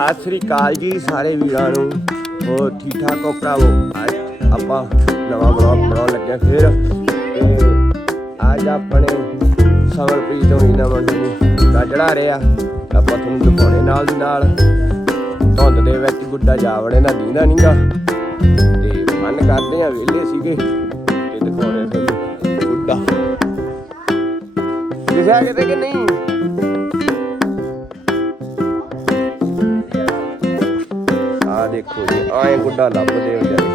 ਸਤਿ ਸ੍ਰੀ ਅਕਾਲ ਜੀ ਸਾਰੇ ਵੀਰਾਂ ਨੂੰ। ਹੋਰ ਠੀਕ ਠਾਕ ਹੋ ਭਰਾਵੋ? ਅੱਜ ਆਪਾਂ ਨਵਾਂ ਬਲੌਗ ਬਣਾਉਣ ਲੱਗਿਆ ਫਿਰ। ਤੇ ਅੱਜ ਆਪਣੇ ਸਵਰਪ੍ਰੀਤ ਹੋਣੀ ਨਵਾਂ ਨੂੰ ਦਾ ਚੜਾ ਰਿਹਾ ਆਪਾਂ ਤੁਹਾਨੂੰ ਦਿਖਾਉਣੇ ਨਾਲ ਦੀ ਨਾਲ। ਧੁੰਦ ਦੇ ਵਿੱਚ ਗੁੱਡਾ ਜਾਵੜੇ ਨਾ ਦੀਂਦਾ ਨਹੀਂਗਾ ਤੇ ਮਨ ਕਰਦੇ ਆ ਵਿਹਲੇ ਸੀਗੇ। ਤੇ ਦਿਖਾਉਣੇ ਤੁਹਾਨੂੰ ਗੁੱਡਾ। ਦਿਖਿਆ ਕਿਤੇ ਕਿ ਨਹੀਂ? ਆਏ ਗੁੱਡਾ ਲੱਭਦੇ ਹੋ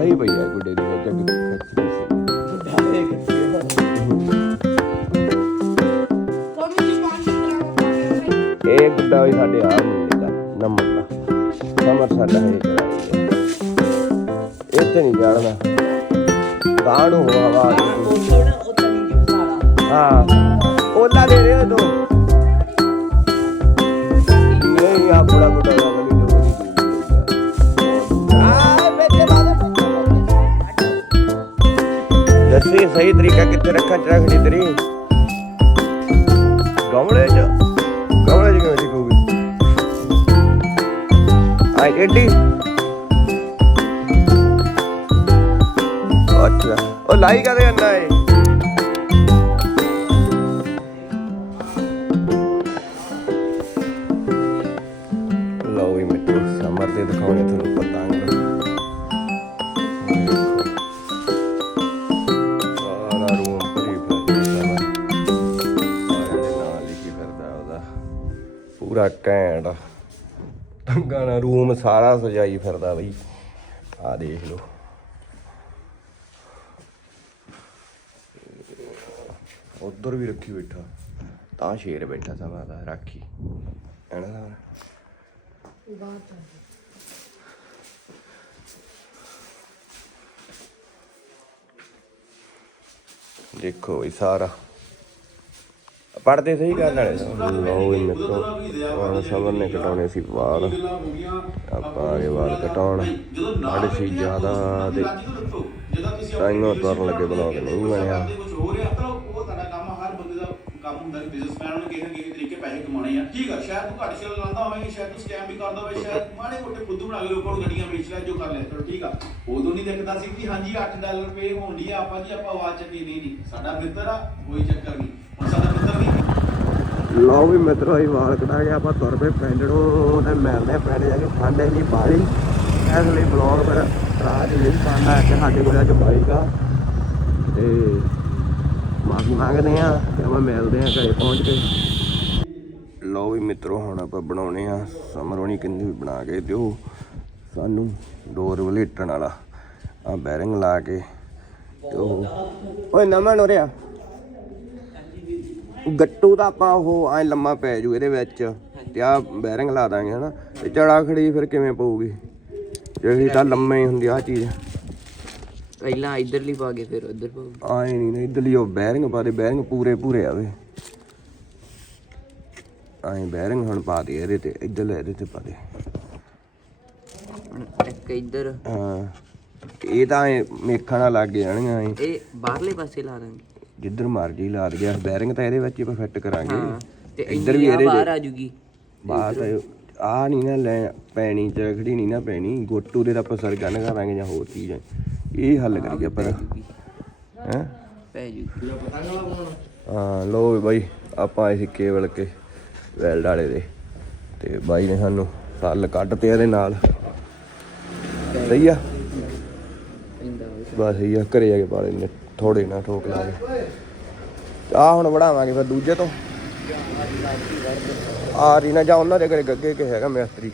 ਸਹੀ ਪਈ ਹੈ ਗੁੱਡੇ ਦੀ ਜੱਗ ਕੱਚ ਇਹ ਗੁੱਡਾ ਵੀ ਸਾਡੇ ਆ ਮੁੰਡੇ ਦਾ ਨੰਬਰ ਦਾ। ਨੰਬਰ ਸਾਡਾ ਹੈ ਕਰਾਈ ਇੱਥੇ ਨਹੀਂ ਜਾਣਦਾ। ਗਾਣੂ ਹਵਾ ਹਾਂ ਉਹਦਾ ਦੇ ਰਹੇ ਦੋ। ਨਹੀਂ ਆਪਣਾ ਗੁੱਡਾ ਸਹੀ ਤਰੀਕਾ ਕਿੱਥੇ ਰੱਖਾਂ ਚ ਰੱਖਣੀ ਤੇਰੀ। ਗਮਲੇ ਚ ਗਮਲੇ ਚ ਕਿਵੇਂ ਟਿਕੂਗੀ ਆਈ ਟੇਡੀ ਅੱਛਾ। ਉਹ ਲਾਈ ਕਦੇ ਅੰਨਾ ਏ? ਰੂਮ ਸਾਰਾ ਸਜਾਈ ਫਿਰਦਾ ਬਈ। ਆ ਦੇਖ ਲਓ। ਉਧਰ ਵੀ ਰੱਖੀ ਬੈਠਾ। ਤਾਂ ਸ਼ੇਰ ਬੈਠਾ ਸਮਾਂ ਦਾ, ਰਾਖੀ। ਐਨਾ ਦਾ ਦੇਖੋ ਇਹ ਸਾਰਾ। ਪੜਦੇ ਸਹੀ ਗੱਲ ਵਾਲੇ ਲਓ ਇਹ ਮੇਤੋਂ ਹੁਣ ਸਬਰ ਨੇ ਕਟਾਉਣੇ ਸੀ ਵਾਲ ਆਪਾਂ ਗਏ ਵਾਲ ਕਟਾਉਣ। ਪੜ ਸੀ ਜ਼ਿਆਦਾ ਤੇ ਤਾਈਓ ਤੁਰਨ ਲੱਗੇ ਬਲੌਗ ਨਹੀਂ ਬਣਿਆ। ਕੁਝ ਹੋ ਰਿਹਾ ਤਾਂ ਉਹ ਤੁਹਾਡਾ ਕੰਮ ਆ, ਹਰ ਬੰਦੇ ਦਾ ਕੰਮ ਹੁੰਦਾ ਕਿ ਬਿਜ਼ਨਸਮੈਨ ਨੂੰ ਕਿਸੇ ਨਾ ਕਿਸੇ ਤਰੀਕੇ ਪੈਸੇ ਕਮਾਉਣੇ ਆ ਠੀਕ ਆ ਸ਼ਾਇਦ ਤੂੰ ਘੱਟ ਸ਼ੇਅਰ ਲਾਉਂਦਾ ਹੋਵੇਂਗਾ ਸ਼ਾਇਦ ਤੂੰ ਸਕੈਮ ਵੀ ਕਰਦਾ ਹੋਵੇ ਸ਼ਾਇਦ ਮਾੜੇ ਮੋਟੇ ਫੁੱਦੂ ਬਣਾ ਕੇ ਲੋਕਾਂ ਨੂੰ ਗੱਡੀਆਂ ਵੇਚ ਲੈ ਜੋ ਕਰ ਲੈ ਚਲੋ ਠੀਕ ਆ ਉਦੋਂ ਨਹੀਂ ਦੇਖਦਾ ਸੀ ਕਿ ਹਾਂਜੀ 8 ਡਾਲਰ ਪੇ ਹੋਣੀ ਆ ਆਪਾਂ ਜੀ ਆਪਾਂ ਆਵਾਜ਼ ਚੱਕੀ ਨਹੀਂ ਨਹੀਂ ਸਾਡਾ ਮਿੱਤਰ ਆ ਕੋਈ ਚੱਕਰ ਨਹੀਂ ਹੁਣ ਸਾਡਾ ਮਿੱਤਰ ਨਹੀਂ ਲਓ ਵੀ ਮਿੱਤਰੋ, ਅਸੀਂ ਵਾਲ ਕਟਾ ਕੇ ਆਪਾਂ ਤੁਰ ਪਏ ਪਿੰਡ ਨੂੰ ਤੇ ਮਿਲਦੇ ਪਿੰਡ ਜਾ ਕੇ ਠੰਡ ਇੰਨੀ ਬਾਹਲੀ। ਇਸ ਲਈ ਬਲੌਗ ਫਿਰ ਰਾਜ ਨਹੀਂ ਪਾਣਾ ਕਿ ਸਾਡੇ ਕੋਲ ਅੱਜ ਬਾਈਕ ਆ। ਤੇ ਮਾਫੀ ਮੰਗਦੇ ਆ ਤੇ ਆਪਾਂ ਮਿਲਦੇ ਆ ਘਰੇ ਪਹੁੰਚ ਕੇ। ਲਓ ਵੀ ਮਿੱਤਰੋ, ਹੁਣ ਆਪਾਂ ਬਣਾਉਣੇ ਆ ਸਮਰੋਣੀ ਕਿੰਨੀ ਵੀ ਬਣਾ ਕੇ ਦਿਓ। ਸਾਨੂੰ ਡੋਰ ਵਲੇਟਣ ਵਾਲਾ ਆ ਬੈਰਿੰਗ ਲਾ ਕੇ ਤੇ ਉਹ ਓਏ ਨਵਾਂ ਰਿਹਾ ਗੱਟੂ ਦਾ ਆਪਾਂ ਉਹ ਐ ਲੰਮਾ ਪੈ ਜੂ ਇਹਦੇ ਵਿੱਚ ਤੇ ਆ ਬੈਰਿੰਗ ਲਾ ਦਾਂਗੇ ਹਨਾ। ਤੇ ਚੜਾ ਖੜੀ ਫਿਰ ਕਿਵੇਂ ਪਊਗੀ? ਜਿਹੜੀ ਤਾਂ ਲੰਮੇ ਹੀ ਹੁੰਦੀ ਆ ਚੀਜ਼। ਪਹਿਲਾਂ ਇਧਰਲੀ ਪਾ ਕੇ ਫਿਰ ਉਧਰ ਪਾ ਆਏ ਨਹੀਂ ਨਾ ਇਧਰਲੀ ਉਹ ਬੈਰਿੰਗ ਪਾ ਦੇ ਬੈਰਿੰਗ ਪੂਰੇ ਪੂਰੇ ਆਵੇ ਆਏ ਬੈਰਿੰਗ ਹੁਣ ਪਾ ਦੇ ਇਹਦੇ ਤੇ ਇਧਰ ਇਹਦੇ ਤੇ ਪਾ ਦੇ। ਹੁਣ ਇੱਕ ਇਧਰ। ਹਾਂ ਇਹ ਤਾਂ ਐ ਮੇਖਾਂ ਨਾਲ ਲੱਗ ਜਾਣੀਆਂ ਇਹ ਬਾਹਰਲੇ ਪਾਸੇ ਲਾ ਦਾਂਗੇ। ਜਿੱਧਰ ਮਰਜ਼ੀ ਲਾ ਦਈਏ ਬੈਰਿੰਗ ਤਾਂ ਇਹਦੇ ਵਿੱਚ ਹੀ ਫਿੱਟ ਕਰਾਂਗੇ। ਤੇ ਇੱਧਰ ਵੀ ਇਹਦੇ ਬਾਹਰ ਆ ਜੂਗੀ। ਬਾਤ ਆ ਨਹੀਂ ਨਾ ਲੈ ਪੈਣੀ ਚਰਖੜੀ ਨਹੀਂ ਨਾ ਪੈਣੀ ਗੋਟੂ ਦੇ ਤਾਂ ਆਪਾਂ ਸਰ ਗੰਨ ਕਰਾਂਗੇ ਜਾਂ ਹੋਰ ਚੀਜ਼ ਹੈ ਇਹ ਹੱਲ ਕਰੀਏ ਆਪਾਂ ਹੈ? ਪੈ ਜੂਗੀ। ਹਾਂ ਲੋ ਵੀ ਬਾਈ ਆਪਾਂ ਆਏ ਸੀ ਕੇਵਲ ਕੇ ਵੈਲਡ ਵਾਲੇ ਦੇ। ਤੇ ਬਾਈ ਨੇ ਸਾਨੂੰ ਸੱਲ ਕੱਢ ਤੇ ਇਹਦੇ ਨਾਲ। ਸਹੀ ਆ। ਬਸ ਸਹੀ ਆ ਘਰੇ ਜਾ ਕੇ ਪਾ ਲੈਂਦੇ। ਥੋੜੇ ਨਾ ਠੋਕ ਲਾਵੇ ਆ ਹੁਣ ਵੜਾਵਾਂਗੇ ਫਿਰ ਦੂਜੇ ਤੋਂ। ਆ ਰੀਨਾ ਜਾਂ ਉਹਨਾਂ ਦੇ ਘਰੇ ਗੱਗੇ ਕੇ ਹੈਗਾ ਮਿਸਤਰੀ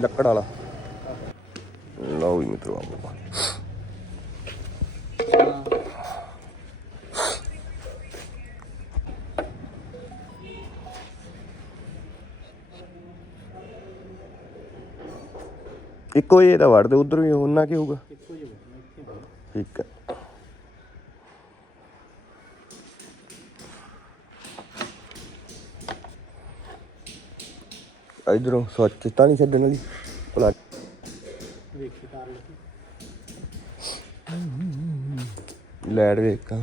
ਲੱਕੜ ਵਾਲਾ। ਲਓ ਜੀ ਮਿੱਤਰੋ ਆਪੋ ਇੱਕੋ ਹੀ ਇਹਦਾ ਵੜ ਤੇ ਉਧਰ ਵੀ ਉਹਨਾਂ ਕੀ ਹੋਊਗਾ? ਠੀਕ ਹੈ। ਇਧਰੋਂ ਸੱਚ ਤਾਂ ਨਹੀਂ ਛੱਡਣ ਵਾਲੀ। ਭਲਾ ਵੇਖੀ ਕਰ ਲਈ ਲੈਟ ਵੇਖਾਂ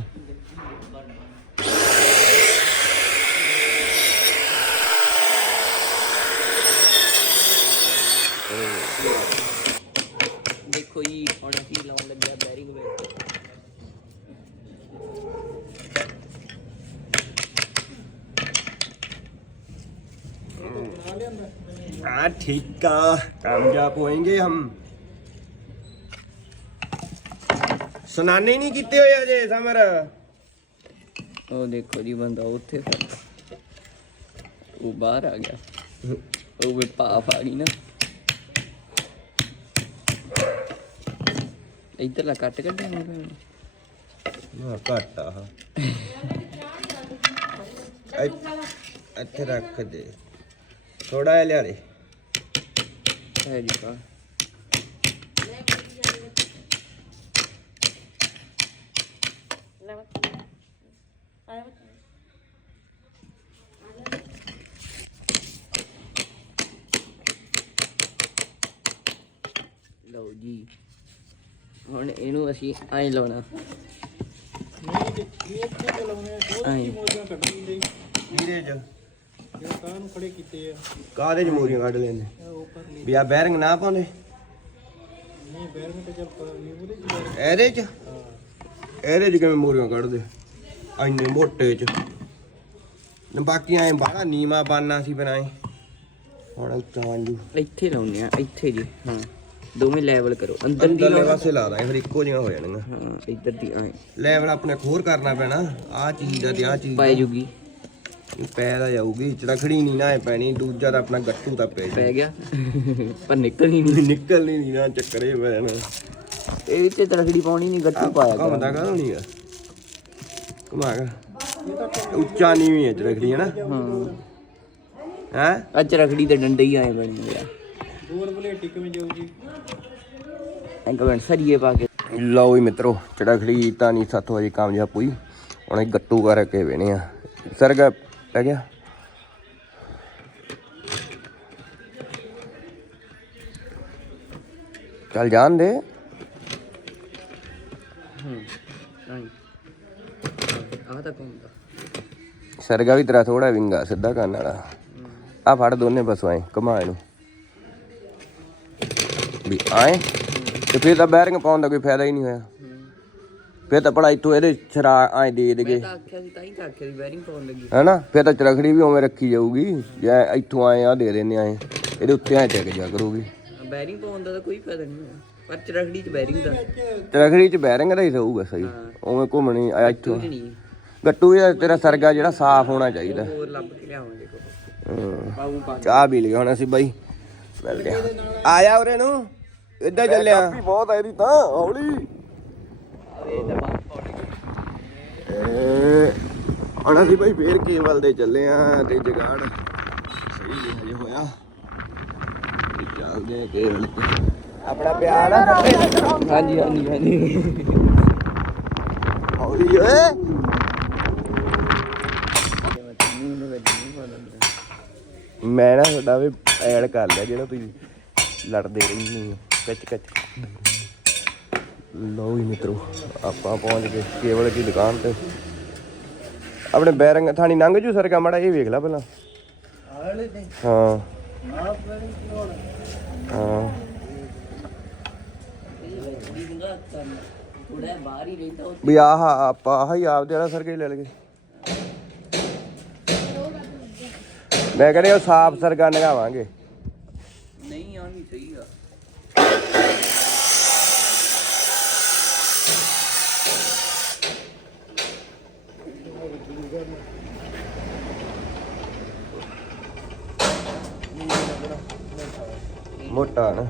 ਦੇਖੋ ਜੀ ਹੁਣ ਅਸੀਂ ਲਾਉਣ ਲੱਗਿਆ ਬੈਰਿੰਗ ਵਿੱਚ हाँ ठीक का कामयाब होएंगे हम ਸੁਨਾਨੇ ਹੀ ਨਹੀਂ ਕੀਤੇ ਹੋਏ ਅਜੇ ਸਮਰ ਉਹ ਦੇਖੋ ਜੀ ਬੰਦਾ ਉੱਥੇ ਖੜਾ ਉਹ ਬਾਹਰ ਆ ਗਿਆ ਉਹ ਵੀ ਭਾਫ ਆ ਗਈ ਨਾ ਇੱਧਰ ਲਾ ਕੱਟ ਕੱਢਿਆ ਹੁਣ ਭੈਣ ਨਾ ਘੱਟ ਆ ਇੱਥੇ- ਇੱਥੇ ਰੱਖ ਦੇ ਥੋੜਾ ਜਿਹਾ ਲਿਆ ਦੇ ਹੈ ਜੀ ਪਾ ਲਓ ਜੀ ਹੁਣ ਇਹਨੂੰ ਅਸੀਂ ਐਂ ਲਾਉਣਾ। ਤੇ ਤੇ ਐਂ। ਵੀਰੇ ਚ ਜਿਹੜਾ ਤਾਂ ਨੂੰ ਖੜੇ ਕੀਤੇ ਆ। ਕਾਦੇ ਚ ਮੂਰੀਆਂ ਕੱਢ ਲੈਂਦੇ? ਵੀ ਆ ਬੈਰਿੰਗ ਨਾ ਪਾਉਂਦੇ। ਨਹੀਂ ਬੈਰਮੈਂਟ ਤੇ ਚੱਲ ਪਾ ਨਹੀਂ ਉਹਦੇ ਚ ਬੈਰ- ਇਹਦੇ ਚ? ਇਹਦੇ ਚ ਕਿਵੇਂ ਮੂਰੀਆਂ ਕੱਢਦੇ? ਇੰਨੇ ਮੋਟੇ ਚ। ਨਾ ਬਾਕੀ ਐ ਬਾਹਲਾ ਨੀਵਾ ਬਾਨਾ ਸੀ ਬਣਾਏ ਹੁਣ ਉੱਚਾ ਵਾਂਜੂ ਇੱਥੇ ਲਾਉਣੇ ਆ ਇੱਥੇ ਜੀ ਹਾਂ। ਦੋਵੇਂ ਲੈਵਲ ਕਰੋ ਅੰਦਰ ਦੀ ਅੰਦਰਲੇ ਲਾਉਣਾ ਪਾਸੇ ਲਾ ਦਾਂਗੇ ਫਿਰ ਇੱਕੋ ਜਿਹੀਆਂ ਹੋ ਜਾਣਗੀਆਂ। ਹਾਂ ਇੱਧਰ ਦੀ ਐਂ। ਲੈਵਲ ਆਪਣੇ ਖੋਰ ਕਰਨਾ ਪੈਣਾ ਆਹ ਚੀਜ਼ ਦਾ ਤੇ ਆਹ ਚੀਜ਼ ਪਾਏ ਜੂਗੀ। ਪੈ ਦਾ ਜਾਊਗੀ ਚੜਖੜੀ ਨਹੀਂ ਨਾ ਇਹ ਪੈਣੀ ਦੂਜਾ ਤਾਂ ਆਪਣਾ ਗੱਟੂ ਤਾਂ ਪੈ ਪੈ ਗਿਆ। ਪਰ ਨਿਕਲ ਹੀ ਨਹੀਂ। ਨਿਕਲਣੀ ਨਹੀਂ ਨਾ ਚੱਕਰੇ ਪੈਣ ਇਹ ਵਿੱਚ ਤੜਕੜੀ ਪਾਉਣੀ ਨਹੀਂ ਗੱਟੂ ਪਾਇਆ ਕਰ ਘੁੰਮਦਾ ਕਾ ਨਹੀਂਗਾ ਘੁਮਾਗਾ ਉੱਚਾ ਨਹੀਂ ਵੀ ਹੈ ਚੜਖੜੀ ਹੈ ਨਾ ਹਾਂ। ਹੈ? ਅੱਜ ਰਖੜੀ ਤੇ ਡੰਡੇ ਹੀ ਆਏ ਬਣੇ ਆ। ਦੂਰ ਬਲੇਟੀ ਕਿਵੇਂ ਜਾਊਗੀ। ਇੱਕ ਮਿੰਟ ਸਰੀਏ ਪਾ ਕੇ। ਲਓ ਵੀ ਮਿੱਤਰੋ ਚੜਖੜੀ ਤਾਂ ਨਹੀਂ ਸਾਥੋਂ ਅਜੇ ਕਾਮਯਾਬ ਹੋਈ। ਹੁਣ ਇਹ ਗੱਟੂ ਕਰਕੇ ਵੇਣੇ ਆ। ਸਰਗਾ ਪੈ ਗਿਆ ਚੱਲ ਜਾਣ ਦੇ। ਸਰਗਾ ਵੀ ਤੇਰਾ ਥੋੜਾ ਵਿੰਗਾ ਸਿੱਧਾ ਕਰਨ ਵਾਲਾ। ਆ ਫੜ ਦੋਨੇ ਬਸ ਆਏ ਘੁਮਾ ਇਹਨੂੰ। ਵੀ ਆਏ? ਤੇ ਫਿਰ ਤਾਂ ਬੈਰਿੰਗ ਪਾਉਣ ਦਾ ਕੋਈ ਫਾਇਦਾ ਹੀ ਨਹੀਂ ਹੋਇਆ। ਫਿਰ ਤਾਂ ਪੜਾਈ ਤੂੰ ਇਹਦੇ ਛਰਾ ਆਏ ਦੇ ਦੇਗੇ। ਮੈਂ ਤਾਂ ਆਖਿਆ ਸੀ ਤਾਂ ਹੀ ਤਾਂ ਆਖਿਆ ਸੀ ਬੈਰਿੰਗ ਪਾਉਣ ਲੱਗੀ। ਹੈਨਾ? ਫਿਰ ਤਾਂ ਚਰਖੜੀ ਵੀ ਉਵੇਂ ਰੱਖੀ ਜਾਊਗੀ। ਜੇ ਇੱਥੋਂ ਆਏ ਆ ਦੇ ਦਿੰਨੇ ਆਏ। ਇਹਦੇ ਉੱਤੇ ਐ ਟਿਕ ਜਾ ਕਰੂਗੀ। ਬੈਰਿੰਗ ਪਾਉਣ ਦਾ ਤਾਂ ਕੋਈ ਫਾਇਦਾ ਨਹੀਂ ਹੋਇਆ ਪਰ ਚਰਖੜੀ ਚ ਬੈਰਿੰਗ ਦਾ। ਚਰਖੜੀ ਚ ਬੈਰਿੰਗ ਦਾ ਹੀ ਰਹੂਗਾ ਸਹੀ। ਉਵੇਂ ਘੁੰਮਣੀ ਆ ਇੱਥੋਂ। ਕੁਝ ਨਹੀਂ। ਗੱਟੂ ਇਹ ਤੇਰਾ ਸਰਗਾ ਜਿਹੜਾ ਸਾਫ਼ ਹੋਣਾ ਚਾਹੀਦਾ। ਹੋਰ ਲੱਭ ਕੇ ਲਿਆਵਾਂਗੇ ਕੋ ਹਮ। ਬਾਬੂ ਪਾ ਚਾਹ ਪੀ ਲਿਆ ਹੁਣ ਅਸੀਂ ਬਾਈ। ਮਿਲ ਗਿਆ ਆਇਆ ਉਰੇ ਨੂੰ। ਇੱਦਾਂ ਚੱਲਿਆ। ਬਹੁਤ ਆ ਇਹਦੀ ਤਾਂ ਹੌਲੀ ਆਵੇ ਤਾਂ ਬਾਹਰ ਪੌੜੀ ਹੁਣ ਅਸੀਂ ਬਾਈ ਫੇਰ ਕੇਵਲ ਦੇ ਚੱਲੇ ਆ ਤੇ ਜਗਾੜ ਸਹੀ ਨਹੀਂ ਹਜੇ ਹੋਇਆ। ਤੇ ਚੱਲਦੇ ਆ ਕੇਵਲ ਚ। ਆਪਣਾ ਪਿਆਰ ਆ। ਹਾਂਜੀ ਹਾਂਜੀ ਹਾਂਜੀ। ਹੌਲੀ ਓਏ। ਮੈਂ ਨਾ ਤੁਹਾਡਾ ਵੀ ਐਡ ਕਰ ਲਿਆ, ਜਿਹੜਾ ਤੁਸੀਂ ਲੜਦੇ ਰਹਿੰਦੇ ਹੋ। ਕੱਚ ਕੱਚ। ਲਓ ਜੀ ਮਿੱਤਰੋ, ਆਪਾਂ ਪਹੁੰਚ ਗਏ ਕੇਵਲ ਦੀ ਦੁਕਾਨ ਤੇ। ਆਪਣੇ ਬੈਰੰਗ ਥਾਣੀ ਲੰਘ ਜੂ ਸਰਗਾ ਮੜਾ ਇਹ ਵੇਖ ਲੈ ਪਹਿਲਾਂ। ਹਾਂ। ਹਾਂ। ਵੀ ਆਹ, ਆਪਾਂ ਆਹ ਹੀ ਆਪਦੇ ਵਾਲਾ ਸਰਗਾ ਹੀ ਲੈ ਲਗੇ ਮੈਂ ਕਹਿੰਦਾ ਉਹ ਸਾਫ਼ ਸਰਗਾ ਨਗਾਵਾਂਗੇ। ਮੋਟਾ ਨਾ।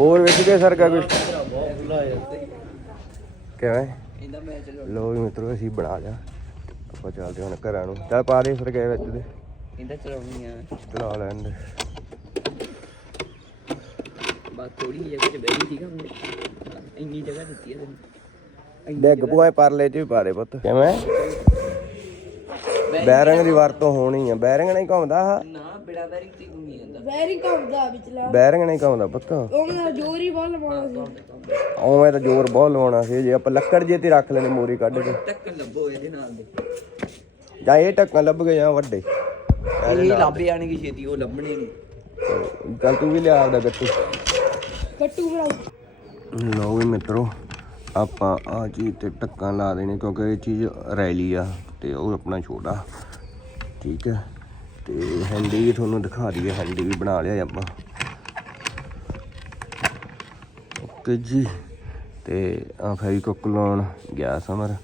ਹੋਰ ਵਿੱਚ ਕੇ ਸਰਗਾ ਕੁਛ ਕਿਵੇਂ? ਲੋ ਵੀ ਮਿੱਤਰੋ ਅਸੀਂ ਬਣਾ ਲਿਆ। ਆਪਾਂ ਚੱਲਦੇ ਹੁਣ ਘਰਾਂ ਨੂੰ। ਚੱਲ ਪਾ ਦੇ ਫਿਰ ਗਏ ਵਿੱਚ ਦੇ। ਇਹਦਾ ਚਲਾਉਣੀ ਆ। ਚਲਾ ਲੈਣ ਦੇ। ਬਸ ਥੋੜੀ ਜਿਹੀ ਜਗ੍ਹਾ ਤੇ ਬੈਠੀ ਠੀਕ ਆ ਇੰਨੀ ਜਗ੍ਹਾ ਦਿੱਤੀ ਆ ਤੈਨੂੰ। ਡੈਗ ਪੁਆਏ ਪਰਲੇ ਚ ਵੀ ਪਾ ਦੇ ਪੁੱਤ। ਕਿਵੇਂ? ਬੈਰਿੰਗ ਦੀ ਵਰਤੋਂ ਹੋਣੀ ਆ। ਬੈਰਿੰਗ ਨਹੀਂ ਘੁੰਮਦਾ ਆ ਨਾ ਬੜਾ ਬੈਰਿੰਗ ਤੇ ਘੁੰਮੀ ਜਾਂਦਾ। ਵੈਰੀ ਘੁੰਮਦਾ ਵਿਚਲਾ ਬੈਰਿੰਗ ਨਹੀਂ ਘੁੰਮਦਾ ਪੁੱਤ। ਉਹਨਾਂ ਜ਼ੋਰ ਹੀ ਬਹੁਤ ਲਵਾਉਣਾ ਸੀ। ਉਵੇਂ ਤਾਂ ਜ਼ੋਰ ਬਹੁਤ ਲਵਾਉਣਾ ਸੀ। ਜੇ ਆਪਾਂ ਲੱਕੜ ਜੇ ਤੇ ਰੱਖ ਲੈਣੇ ਮੋਰੀ ਕੱਢ ਕੇ। ਟੱਕਣ ਲੱਭੋ ਇਹਦੇ ਨਾਲ ਦੇ। ਜਾਂ ਇਹ ਢੱਕਣ ਲੱਭ ਗਏ ਜਾਂ ਵੱਡੇ। ਇਹ ਲੱਭ ਜਾਣਗੇ ਛੇਤੀ ਉਹ ਲੱਭਣੇ ਨਹੀਂ। ਚੱਲ ਤੂੰ ਵੀ ਲਿਆ ਆਪਦਾ ਗੱਟੂ। ਕੱਟੂ ਬਣਾਓ। ਲਓ ਵੀ ਮਿੱਤਰੋ ਆਪਾਂ ਆ ਚੀਜ਼ ਤੇ ਟੱਕਾਂ ਲਾ ਦੇਣੇ ਕਿਉਂਕਿ ਇਹ ਚੀਜ਼ ਰੈਲੀ ਆ ਤੇ ਉਹ ਆਪਣਾ ਛੋਟਾ। ਠੀਕ ਹੈ। ਤੇ ਹੈਂਡੀ ਵੀ ਤੁਹਾਨੂੰ ਦਿਖਾ ਦਈਏ, ਹੈਂਡੀ ਵੀ ਬਣਾ ਲਿਆ ਆਪਾਂ। ਓਕੇ ਜੀ। ਤੇ ਆ ਫੈਵਿਕੁੱਕ ਲਾਉਣ ਗਿਆ ਸਮਰ।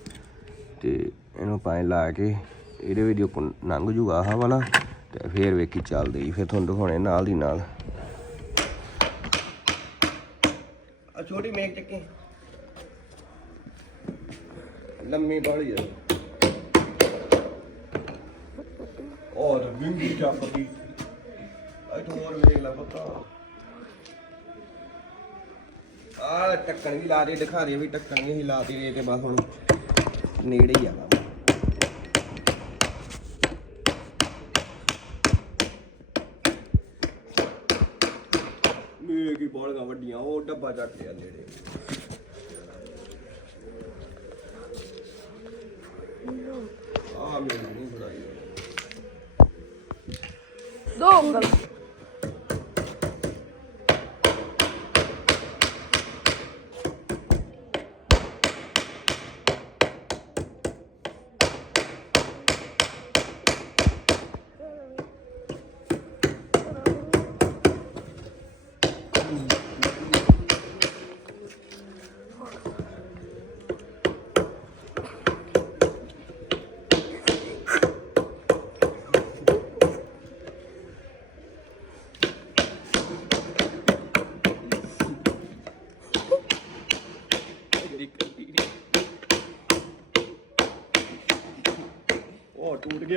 ਤੇ ਇਹਨੂੰ ਪਾਏ ਲਾ ਕੇ ਇਹਦੇ ਵਿੱਚ ਜੋ ਲੰਘ ਜੂਗਾ ਆਹ ਵਾਲਾ ਤੇ ਫੇਰ ਵੇਖੀ ਚੱਲਦੇ ਜੀ। ਫਿਰ ਤੁਹਾਨੂੰ ਦਿਖਾਉਣੇ ਨਾਲ ਦੀ ਨਾਲ। ਆ ਛੋਟੀ ਮੇਕ ਚੱਕੀ। ਲੰਮੀ ਬਾਲੀ ਆ ਔਰ ਵਿੰਗੀ ਚੱਪਦੀ ਆਈ ਤੋਂ ਹੋਰ ਵੇਖ ਲੈ ਪਤਾ। ਆ ਟੱਕਣ ਵੀ ਲਾ ਦੇ, ਦਿਖਾ ਦੇ ਵੀ ਟੱਕਣ ਵੀ ਲਾ ਦੇ ਤੇ ਬਸ ਹੁਣ ਨੇੜੇ ਹੀ ਆ ਵਾ। ਮੇਰੇ ਕੀ ਬੋਲਗਾ ਵੱਡੀਆਂ, ਉਹ ਡੱਬਾ ਚੱਕ ਲਿਆ ਨੇੜੇ। ਆ ਮੇਰੇ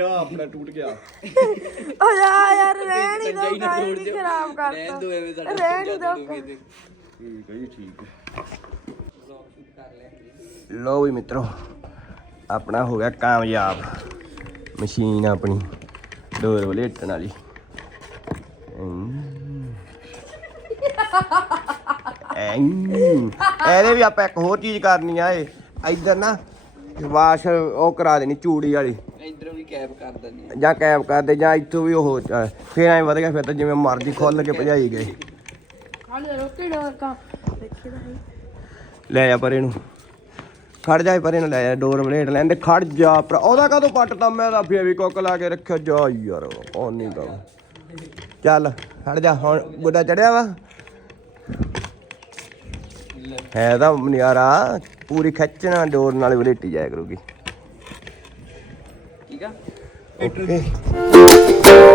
ਗਿਆ ਆਪਣਾ ਟੁੱਟ ਗਿਆ। ਓ ਯਾਰ ਯਾਰ ਰਹਿਣ ਹੀ ਦੋ ਗਾਇ ਤੋੜ ਨਹੀਂ ਦਿਓ ਖਰਾਬ ਰਹਿਣ ਕਰਤਾ ਦੋ ਐਵੇਂ ਸਾਡਾ ਰਹਿਣ ਹੀ ਦੋ। ਠੀਕ ਹੈ ਜੀ ਠੀਕ ਹੈ। ਲੋ ਵੀ ਮਿੱਤਰੋ ਆਪਣਾ ਹੋ ਗਿਆ ਕਾਮਯਾਬ। ਮਸ਼ੀਨ ਆਪਣੀ ਡੋਰ ਵਲੇਟਣ ਵਾਲੀ। ਐਂ। ਇਹਦੇ ਵੀ ਆਪਾਂ ਇੱਕ ਹੋਰ ਚੀਜ਼ ਕਰਨੀ ਆ ਏ ਇੱਧਰ ਨਾ ਵਾਸ਼ ਉਹ ਕਰਾ ਦੇਣੀ ਚੂੜੀ ਵਾਲੀ। ਇਧਰੋਂ ਵੀ ਕੈਪ ਕਰ ਦਿੰਦੇ ਆ। ਜਾਂ ਕੈਬ ਕਰਦੇ ਜਾਂ ਇੱਥੋਂ ਵੀ ਉਹ ਅਹ, ਫੇਰ ਐਂ ਵਧ ਗਿਆ ਫਿਰ ਤਾਂ ਜਿਵੇਂ ਮਰਜ਼ੀ ਖੁੱਲ ਕੇ ਭਜਾਈ ਗਏ। ਖਾਣੇ ਰੋਕੇ ਡੋਰ ਕਾ ਦੇਖੀ ਤਾਂ ਹੈ ਲੈ ਜਾ ਪਰੇ ਨੂੰ। ਖੜ ਜਾ ਪਰੇ ਨੂੰ ਲੈ ਜਾ ਡੋਰ ਬਲੇਡ ਲੈਂਦੇ ਖੜ ਜਾ ਪਰ ਉਹਦਾ ਕਦੋਂ ਪੱਟਦਾ ਮੈਂ ਤਾਂ ਫੇਰ ਵੀ ਕੁੱਕ ਲਾ ਕੇ ਰੱਖਿਆ ਜਾ ਯਾਰ ਉਹ ਨਹੀਂ ਕੰਮ ਚੱਲ ਖੜ ਜਾ ਹੁਣ ਗੁੱਡਾ ਚੜਿਆ ਵਾ। ਹੈ ਤਾਂ ਨਜ਼ਾਰਾ ਪੂਰੀ ਖਿੱਚਣਾ ਡੋਰ ਨਾਲ ਵਲੇਟੀ ਜਾਇਆ ਕਰੂਗੀ। ਠੀਕ ਆ ਓਕੇ